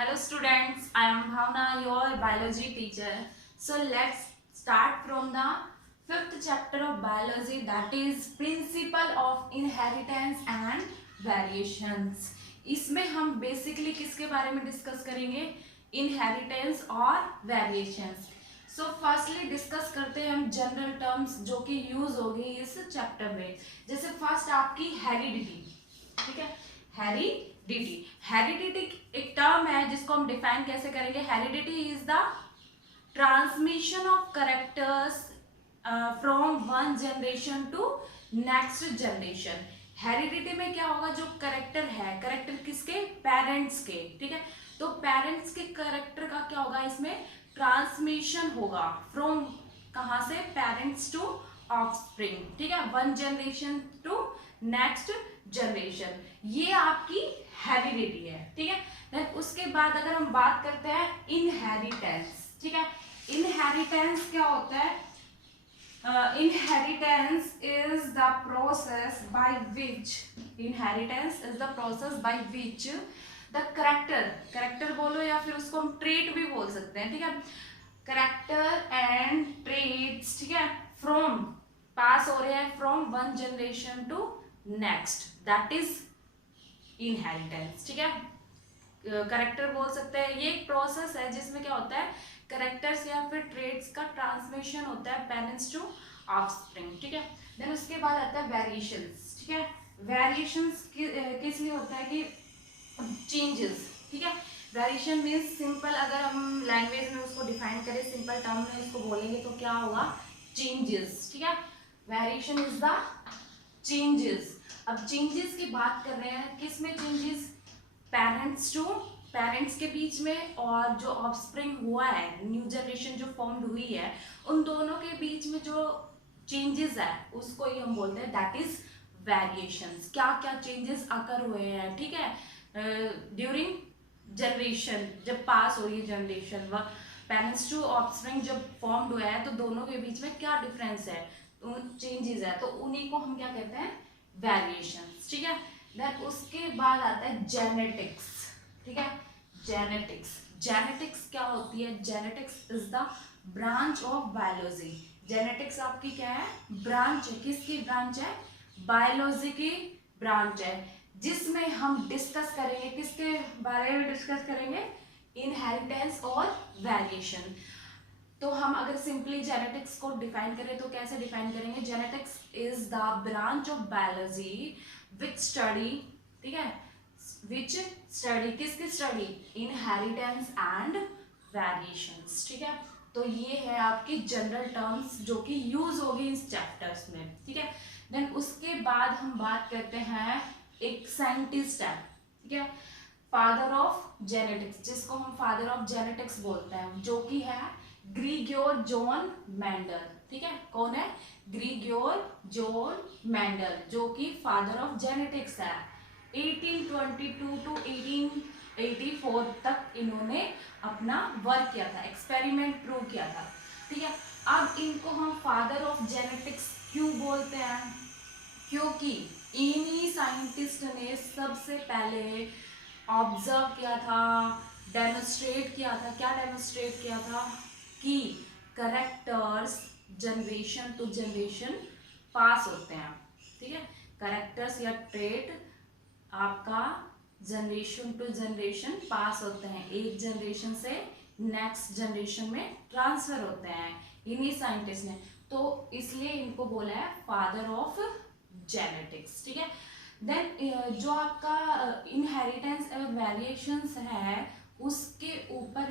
Hello students, I am Bhavna, your biology teacher. So let's start from the fifth chapter of biology, that is principle of inheritance and variations. इसमें हम basically किसके बारे में discuss करेंगे? Inheritance और variations. So firstly discuss करते हैं हम जनरल टर्म्स जो कि यूज होगी इस चैप्टर में. जैसे फर्स्ट आपकी हेरिडिटी. ठीक है, हेरिडिटी. हेरिडिटी एक टर्म है जिसको हम डिफाइन कैसे करेंगे? Heredity is the transmission of characters from one generation to next generation. Heredity में क्या होगा? जो करेक्टर है, करेक्टर किसके? पेरेंट्स के. ठीक है, तो पेरेंट्स के करेक्टर का क्या होगा? इसमें ट्रांसमिशन होगा फ्रॉम कहां से? Parents to offspring. ठीक है, one generation to next generation. ये आपकी हेरिडिटी है. ठीक है, देन उसके बाद अगर हम बात करते हैं इनहेरिटेंस. ठीक है, इनहेरिटेंस क्या होता है? Inheritance is the process by which the character बोलो या फिर उसको हम ट्रेट भी बोल सकते हैं. ठीक है, करेक्टर एंड ट्रेट्स. ठीक है, फ्रॉम पास हो रहे हैं from one generation to next, that is inheritance. ठीक है, करेक्टर बोल सकते हैं. ये एक प्रोसेस है जिसमें क्या होता है? करेक्टर्स या फिर ट्रेड्स का ट्रांसमिशन होता है पेरेंट्स टू ऑफस्प्रिंग. ठीक है, देन उसके बाद आता है वेरिएशंस. ठीक है, वेरिएशंस किस लिए होता है? कि चेंजेस. ठीक है, वेरिएशन मीन्स सिंपल, अगर हम लैंग्वेज में उसको डिफाइन करें, सिंपल टर्म में उसको बोलेंगे तो क्या होगा? चेंजेस. ठीक है, वेरिएशन इज द चेंजेस. अब चेंजेस की बात कर रहे हैं, किस में चेंजेस? पेरेंट्स के बीच में और जो ऑफस्प्रिंग हुआ है, न्यू जनरेशन जो फॉर्म्ड हुई है, उन दोनों के बीच में जो चेंजेस है उसको ही हम बोलते हैं दैट इज वेरिएशंस. क्या क्या चेंजेस अकर हुए हैं? ठीक है, ड्यूरिंग जनरेशन, जब पास हो रही है जनरेशन, पेरेंट्स टू ऑफस्प्रिंग जब फॉर्म्ड हुआ है तो दोनों के बीच में क्या डिफरेंस है, चेंजेस है, तो उन्हीं को हम क्या कहते हैं? वेरिएशंस. ठीक है, देन उसके बाद आता है जेनेटिक्स. ठीक है, जेनेटिक्स क्या होती है? Genetics is the branch of biology. Genetics आपकी क्या है? ब्रांच है. किसकी ब्रांच है? बायोलॉजी की ब्रांच है, जिसमें हम डिस्कस करेंगे, किसके बारे में डिस्कस करेंगे? इनहेरिटेंस और वेरिएशन. तो हम अगर सिंपली जेनेटिक्स को डिफाइन करें तो कैसे डिफाइन करेंगे? Genetics is the branch of biology which study. ठीक है, विच स्टडी, किसकी स्टडी? Inheritance and variations. ठीक है, तो ये है आपकी जनरल टर्म्स जो कि यूज होगी इस चैप्टर्स में. ठीक है, देन उसके बाद हम बात करते हैं एक साइंटिस्ट है. ठीक है, फादर ऑफ जेनेटिक्स, जिसको हम फादर ऑफ जेनेटिक्स बोलते हैं, जो कि है ग्रीगोर जॉन मेंडल. ठीक है, कौन है? ग्रीगोर जॉन मेंडल, जो कि फादर ऑफ जेनेटिक्स है. 1822 टू 1884 तक इन्होंने अपना वर्क किया था, एक्सपेरिमेंट प्रूव किया था. ठीक है, अब इनको हम फादर ऑफ जेनेटिक्स क्यों बोलते हैं? क्योंकि इन्हीं साइंटिस्ट ने सबसे पहले ऑब्जर्व किया था, डेमोन्स्ट्रेट किया था. क्या डेमोन्स्ट्रेट किया था? कि characters generation to generation pass होते हैं. ठीक है, करेक्टर्स या ट्रेट आपका जनरेशन टू जनरेशन पास होते हैं, एक जनरेशन से नेक्स्ट जनरेशन में ट्रांसफर होते हैं इन्हीं साइंटिस्ट ने. तो इसलिए इनको बोला है फादर ऑफ जेनेटिक्स. ठीक है, देन जो आपका इनहेरिटेंस और वेरिएशंस है, उसके ऊपर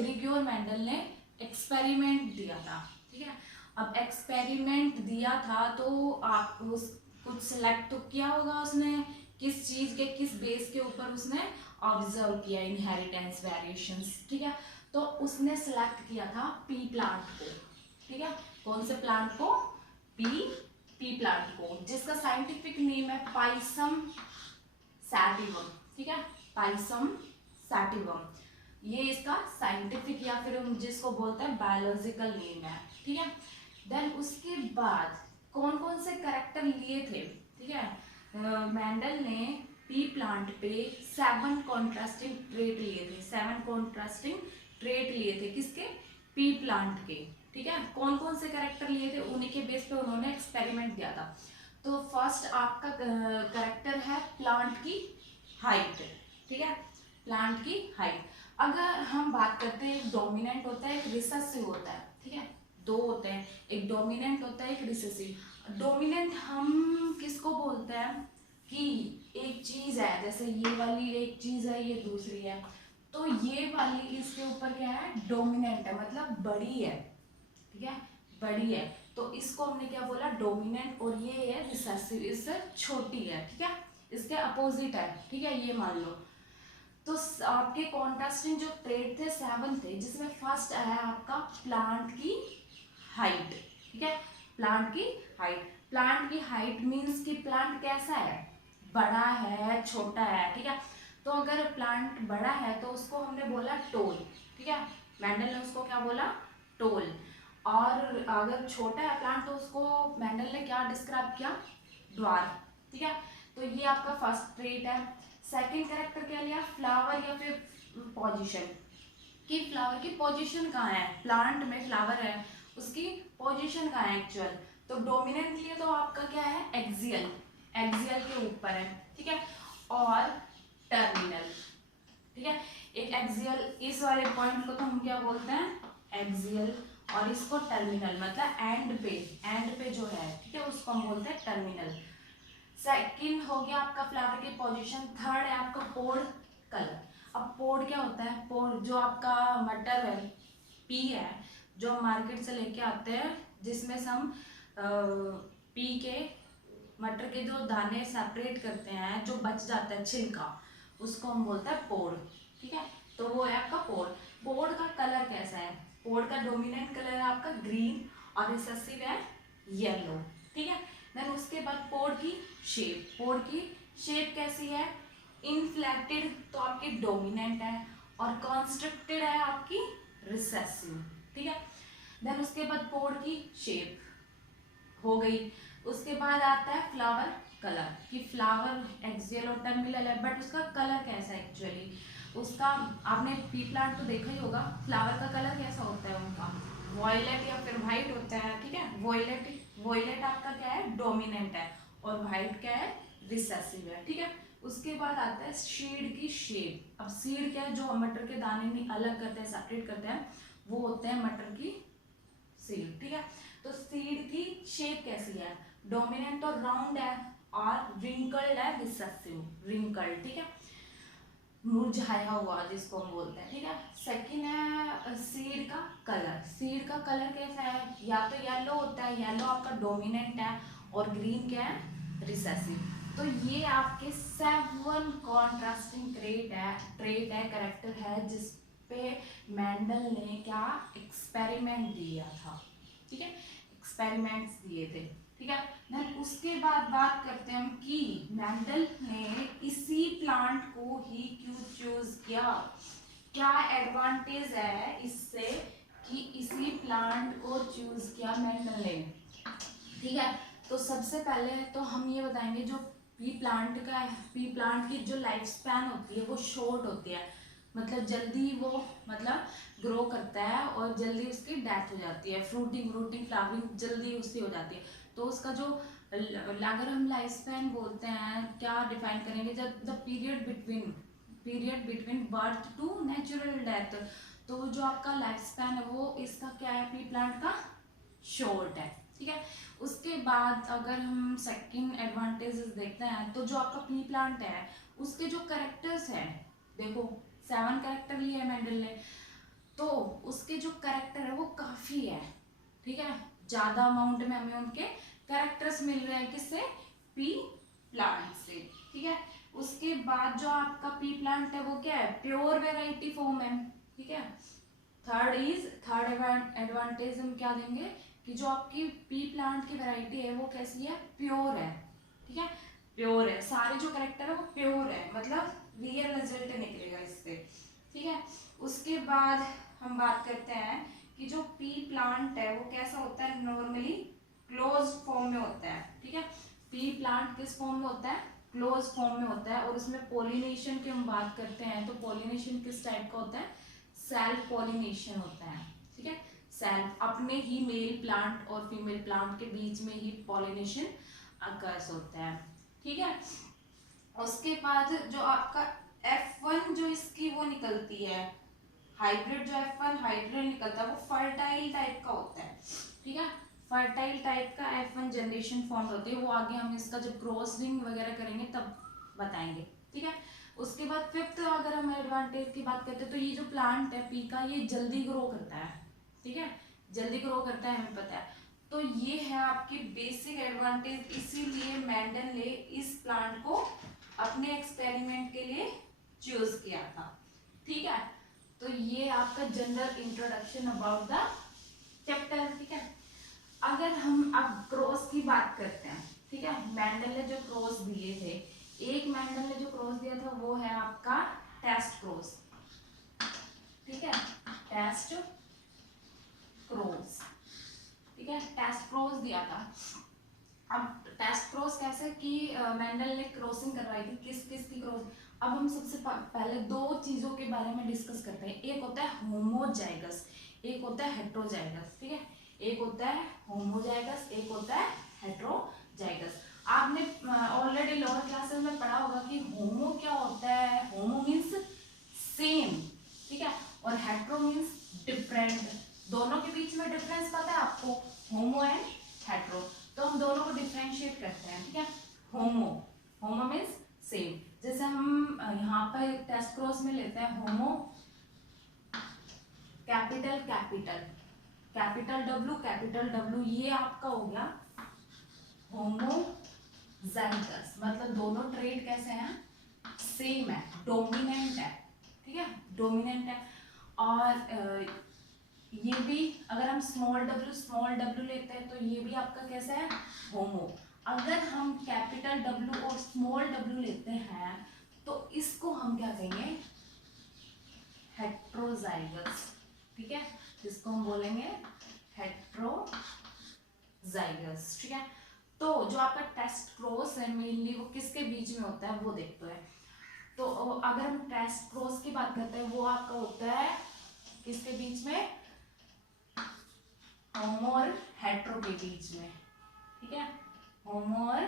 ग्रीगोर मेंडल ने एक्सपेरिमेंट दिया था. ठीक है, अब एक्सपेरिमेंट दिया था तो आप उस कुछ सिलेक्ट तो किया होगा उसने, किस चीज के, किस बेस के ऊपर उसने ऑब्जर्व किया इनहेरिटेंस वेरिएशंस. ठीक है, तो उसने सिलेक्ट किया था पी प्लांट को. ठीक है, कौन से प्लांट को? पी प्लांट को, जिसका साइंटिफिक नेम है पाइसम सैटिवम. ठीक है, पाइसम सैटिवम, ये इसका साइंटिफिक या फिर हम जिसको बोलते हैं बायोलॉजिकल नेम है. ठीक है, देन उसके बाद कौन कौन से करेक्टर लिए थे? ठीक है, मेंडल ने पी प्लांट पे 7 कॉन्ट्रास्टिंग ट्रेट लिए थे, 7 कॉन्ट्रास्टिंग ट्रेट लिए थे किसके, पी प्लांट के। ठीक है, कौन कौन से कैरेक्टर लिए थे, उन्हीं के बेस पे उन्होंने एक्सपेरिमेंट दिया था। तो फर्स्ट आपका कैरेक्टर है प्लांट की हाइट। ठीक है, प्लांट की हाइट। अगर हम बात करते हैं, एक डोमिनेंट होता है, एक रिसेसिव होता है। ठीक है, दो होते हैं, एक डोमिनेंट होता है, एक रिसेसिव। डोमिनेंट हम किसको बोलते हैं कि एक चीज है, जैसे ये वाली एक चीज है, ये दूसरी है, तो ये वाली इसके ऊपर क्या है, डोमिनेंट है, मतलब बड़ी है। ठीक है, बड़ी है, तो इसको हमने क्या बोला, डोमिनेंट। और ये है रिसेसिव, इससे छोटी है। ठीक है, इसके अपोजिट है। ठीक है, ये मान लो। तो आपके कॉन्ट्रास्टिंग जो ट्रेट थे 7 थे, जिसमें फर्स्ट आया आपका प्लांट की हाइट। ठीक है, प्लांट की हाइट। प्लांट की हाइट मीन्स कि प्लांट कैसा है, बड़ा है, छोटा है। ठीक है, तो अगर प्लांट बड़ा है तो उसको हमने बोला टोल। ठीक है, मेंडल ने उसको क्या बोला, टोल। और अगर छोटा है प्लांट तो उसको मेंडल ने क्या डिस्क्राइब किया, ड्वार्फ। ठीक है, तो ये आपका फर्स्ट ट्रेट है। सेकंड कैरेक्टर क्या लिया, फ्लावर या फिर पोजीशन, कि फ्लावर की पोजीशन कहाँ है, प्लांट में फ्लावर है, उसकी पोजीशन कहाँ है एक्चुअल। तो डोमिनेंट लिए तो आपका क्या है, एक्सियल, एक्सियल के ऊपर है। ठीक है, और टर्मिनल। ठीक है, एक एक्सियल, इस वाले पॉइंट को तो हम क्या बोलते हैं, एक्सियल, और इसको टर्मिनल, मतलब एंड पे जो है, ठीक है, उसको हम बोलते हैं टर्मिनल। सेकंड हो गया आपका फ्लावर की पोजीशन। थर्ड है आपका पोड कलर। अब पोड क्या होता है, पोड जो आपका मटर है, पी है, जो हम मार्केट से लेके आते हैं, जिसमें से हम पी के मटर के जो दाने सेपरेट करते हैं, जो बच जाता है छिलका, उसको हम बोलते हैं पोड। ठीक है, तो वो है आपका पोड। पोड का कलर कैसा है, पोड का डोमिनेंट कलर है आपका ग्रीन और रिसेसिव है येलो। ठीक है, देन उसके बाद पोड की शेप, पोड की शेप कैसी है, इनफ्लेक्टेड, तो आपकी डोमिनेंट है, और कॉन्स्ट्रिक्टेड है आपकी रिसेसिव। ठीक है, देन उसके बाद पोड की शेप हो गई। उसके बाद आता है फ्लावर कलर, कि फ्लावर एक्सियल और टर्मिनल है, बट उसका कलर कैसा है एक्चुअली, उसका आपने पी प्लांट तो देखा ही होगा, फ्लावर का कलर कैसा होता है उनका, वॉयलेट या फिर वाइट होता है। ठीक है, वॉयलेट, वॉयलेट आपका क्या है, डोमिनेंट है, और वाइट क्या है, रिसेसिव है। ठीक है, उसके बाद आता है सीड की शेप। अब सीड क्या है, जो मटर के दाने में अलग करते हैं, सेपरेट करते हैं, वो होते हैं मटर की सीड। ठीक है, तो सीड की शेप कैसी है, डोमिनेंट और राउंड है, और रिंकल्ड है, रिसेसिव, रिंकल्ड। ठीक है, मुरझाया हुआ जिसको हम बोलते हैं। ठीक है, सेकंड है सीड का कलर। सीड का कलर कैसा है, या तो येलो होता है, येलो आपका डोमिनेंट है, और ग्रीन क्या है, रिसेसिव। तो ये आपके 7 कॉन्ट्रास्टिंग ट्रेट है, कैरेक्टर है, जिस पे मेंडल ने क्या एक्सपेरिमेंट दिया था। ठीक है, एक्सपेरिमेंट्स दिए थे। ठीक है, देन उसके बाद बात करते हैं हम कि मेंडल ने इसी प्लांट को ही क्यों चूज किया, क्या एडवांटेज है इससे कि इसी प्लांट को चूज किया मेंडल ने। ठीक है, तो सबसे पहले तो हम ये बताएंगे, जो पी प्लांट की जो लाइफ स्पैन होती है वो शॉर्ट होती है, मतलब जल्दी वो मतलब ग्रो करता है, और जल्दी उसकी डेथ हो जाती है, फ्रूटिंग व्रूटिंग फ्लावरिंग जल्दी उसकी हो जाती है। तो उसका जो अगर हम लाइफ स्पैन बोलते हैं, क्या डिफाइन करेंगे, जब the period between birth to natural death, तो जो आपका लाइफ स्पैन है वो इसका क्या है, पी प्लांट का शॉर्ट है। ठीक है, उसके बाद अगर हम सेकंड एडवांटेजेस देखते हैं, तो जो आपका पी प्लांट है उसके जो करेक्टर्स हैं, देखो 7 कैरेक्टर लिए है मेंडल ने, तो उसके जो करेक्टर है वो काफ़ी है। ठीक है, ज़्यादा अमाउंट में हमें उनके करेक्टर्स मिल रहे हैं, किससे, पी प्लांट से। ठीक है, उसके बाद जो आपका पी प्लांट है वो क्या है, प्योर वेराइटी फॉर्म है। ठीक है, थर्ड एडवांटेज हम क्या देंगे, कि जो आपकी पी प्लांट की वैरायटी है वो कैसी है, प्योर है। ठीक है, प्योर है, सारे जो करेक्टर है वो प्योर है, मतलब रियल रिजल्ट निकलेगा इससे। ठीक है, उसके बाद हम बात करते हैं कि जो पी प्लांट है वो कैसा होता है, नॉर्मली क्लोज फॉर्म में होता है। ठीक है, पी प्लांट किस फॉर्म में होता है, क्लोज फॉर्म में होता है। और उसमें पोलिनेशन की हम बात करते हैं तो पोलिनेशन किस टाइप का होता है, सेल्फ पोलिनेशन होता है, ठीक है। सेल्फ, अपने ही मेल प्लांट और फीमेल प्लांट के बीच में ही पोलिनेशन अकर्स होता है, ठीक है। उसके बाद जो आपका F1 जो इसकी वो निकलती है हाइब्रिड, जो F1 हाइब्रिड निकलता है वो फर्टाइल टाइप का होता है, ठीक है। फर्टाइल टाइप का F1 जनरेशन फॉर्म होती है, वो आगे हम इसका जब क्रॉसिंग वगैरह करेंगे तब बताएंगे, ठीक है। उसके बाद फिफ्थ अगर हम एडवांटेज की बात करते हैं तो ये जो प्लांट है पी का, ये जल्दी ग्रो करता है, ठीक है, जल्दी ग्रो करता है, हमें पता है। तो ये है आपकी बेसिक एडवांटेज, इसीलिए मेंडल ने इस प्लांट को अपने एक्सपेरिमेंट के लिए चूज किया था, ठीक है। तो ये आपका general introduction about the chapter, ठीक है। अगर हम अब क्रॉस की बात करते हैं, ठीक है, मेंडल ने जो क्रॉस दिए थे, एक मेंडल ने जो क्रॉस दिया था वो है आपका टेस्ट क्रॉस, ठीक है, टेस्ट क्रॉस, ठीक है, टेस्ट क्रॉस दिया था। अब टेस्ट क्रॉस कैसे कि मेंडल ने क्रॉसिंग करवाई थी, किस किस की क्रॉस। अब हम सबसे पहले दो चीजों के बारे में डिस्कस करते हैं, एक होता है होमोजाइगस, एक होता है हेट्रोजाइगस, ठीक है। एक होता है होमोजाइगस, एक होता है हेट्रोजाइगस। आपने ऑलरेडी लोअर क्लासेस में पढ़ा होगा कि होमो क्या होता है, होमो मीन्स सेम, ठीक है, और हेट्रो मीन्स डिफरेंट। दोनों के बीच में डिफरेंस पता है आपको, होमो एंड हेट्रो, तो हम दोनों को डिफरेंशिएट करते हैं, ठीक है। होमो, होमो मीन्स सेम, जैसे हम यहाँ पर टेस्ट क्रॉस में लेते हैं होमो कैपिटल कैपिटल, कैपिटल डब्ल्यू, ये आपका हो गया होमोजाइगस, मतलब दोनों ट्रेड कैसे हैं, सेम है, डोमिनेंट है, ठीक है, डोमिनेंट है। और ये भी अगर हम स्मॉल डब्ल्यू लेते हैं तो ये भी आपका कैसा है, होमो। अगर हम कैपिटल डब्ल्यू और स्मॉल डब्ल्यू लेते हैं तो इसको हम क्या कहेंगे, हेट्रोजाइगस, ठीक है, इसको हम बोलेंगे हेट्रोजाइगस, ठीक है। तो जो आपका टेस्ट क्रॉस है मेनली वो किसके बीच में होता है वो देखते हैं। तो अगर हम टेस्ट क्रॉस की बात करते हैं वो आपका होता है किसके बीच में, होमो और हेट्रो के बीच में, ठीक है, होमो और,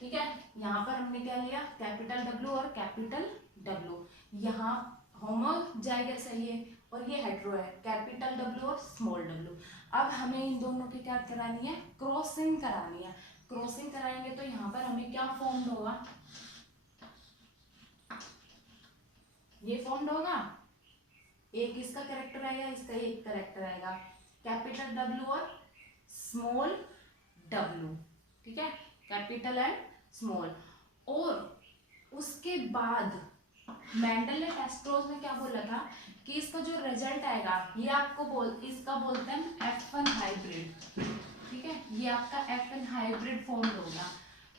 ठीक है। यहाँ पर हमने क्या लिया, कैपिटल डब्ल्यू और कैपिटल डब्ल्यू, यहाँ होमोजाइगस है ये और ये हेट्रो है, कैपिटल डब्ल्यू और स्मॉल डब्ल्यू। अब हमें इन दोनों की क्या करानी है, क्रॉसिंग करानी है। क्रॉसिंग कराएंगे तो यहाँ पर हमें क्या फॉर्म होगा, ये फॉर्म होगा, एक इसका करेक्टर आएगा, इसका एक करेक्टर आएगा, कैपिटल डब्ल्यू और स्मॉल डब्ल्यू, ठीक है, कैपिटल एंड स्मॉल। और उसके बाद मेंडल ने टेस्ट क्रॉस में क्या बोला था कि इसका जो रिजल्ट आएगा ये आपको इसका बोलते हैं F1 हाइब्रिड, ठीक है, ये आपका F1 हाइब्रिड फॉर्म होगा।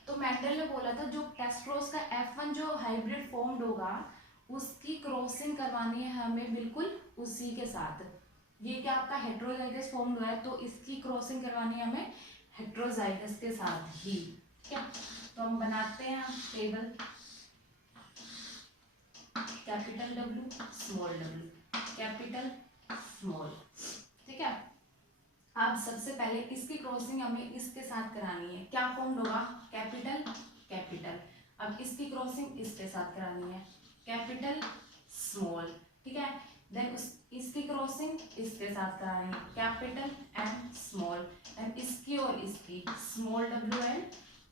तो मेंडल ने बोला था जो टेस्ट क्रॉस का F1 जो हाइब्रिड फॉर्म होगा उसकी क्रॉसिंग करवानी है हमें बिल्कुल उसी के साथ। ये क्या आपका हेट्रोजाइगस फॉर्म हुआ है तो इसकी क्रॉसिंग करवानी है हमें हेट्रोजाइगस के साथ ही, ठीक है। तो हम बनाते हैं table, capital W small W, capital small, ठीक है। अब सबसे पहले इसकी क्रॉसिंग हमें इसके साथ करानी है, क्या फॉर्म होगा, कैपिटल कैपिटल। अब इसकी क्रॉसिंग इसके साथ करानी है, कैपिटल स्मॉल, ठीक है। देन इसकी क्रॉसिंग इसके साथ करानी है, कैपिटल एंड स्मॉल, एंड इसकी और इसकी small W and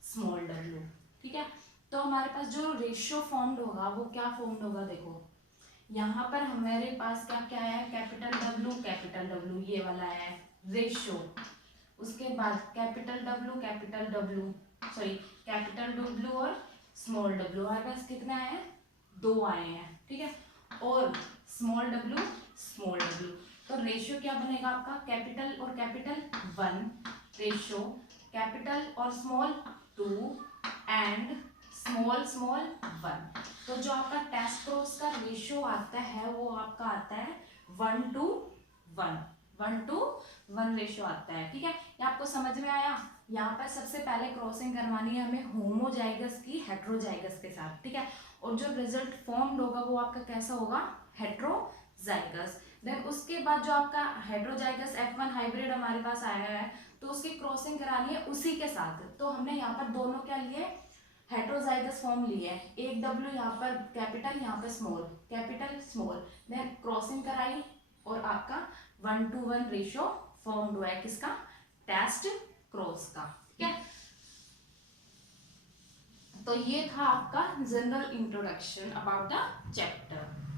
small W, ठीक है। तो हमारे पास जो रेशियो फॉर्म्ड होगा वो क्या फॉर्म्ड होगा, देखो यहाँ पर हमारे पास क्या क्या है, कैपिटल डब्ल्यू ये वाला है रेशियो, उसके बाद capital W sorry capital W और स्मॉल डब्ल्यू, हमारे पास कितना है, दो आए हैं, ठीक है, और स्मॉल डब्ल्यू। तो रेशियो क्या बनेगा आपका, कैपिटल और कैपिटल 1 रेशियो, कैपिटल और स्मॉल 2 एंड स्मॉल 1। तो जो आपका टेस्ट क्रॉस का रेशियो आता है वो आपका आता है 1:1 रेशियो आता है, ठीक है। ये आपको समझ में आया, यहाँ पर सबसे पहले क्रॉसिंग करवानी है हमें होमोजाइगस की हेट्रोजाइगस के साथ, ठीक है। और जो रिजल्ट फॉर्म्ड होगा वो आपका कैसा होगा, हेट्रोजाइगस। देन उसके बाद जो आपका हेट्रोजाइगस F1 हाइब्रिड हमारे पास आया है तो उसकी क्रॉसिंग करानी है उसी के साथ। तो हमने यहाँ पर दोनों क्या लिए, हेट्रोजाइगस फॉर्म लिए है, एक W यहाँ पर कैपिटल, यहाँ पर small, capital small, then crossing कराई और आपका 1:1 रेशियो फॉर्म्ड हुआ है किसका, टेस्ट क्रॉस का, ठीक है। तो ये था आपका general introduction about the chapter.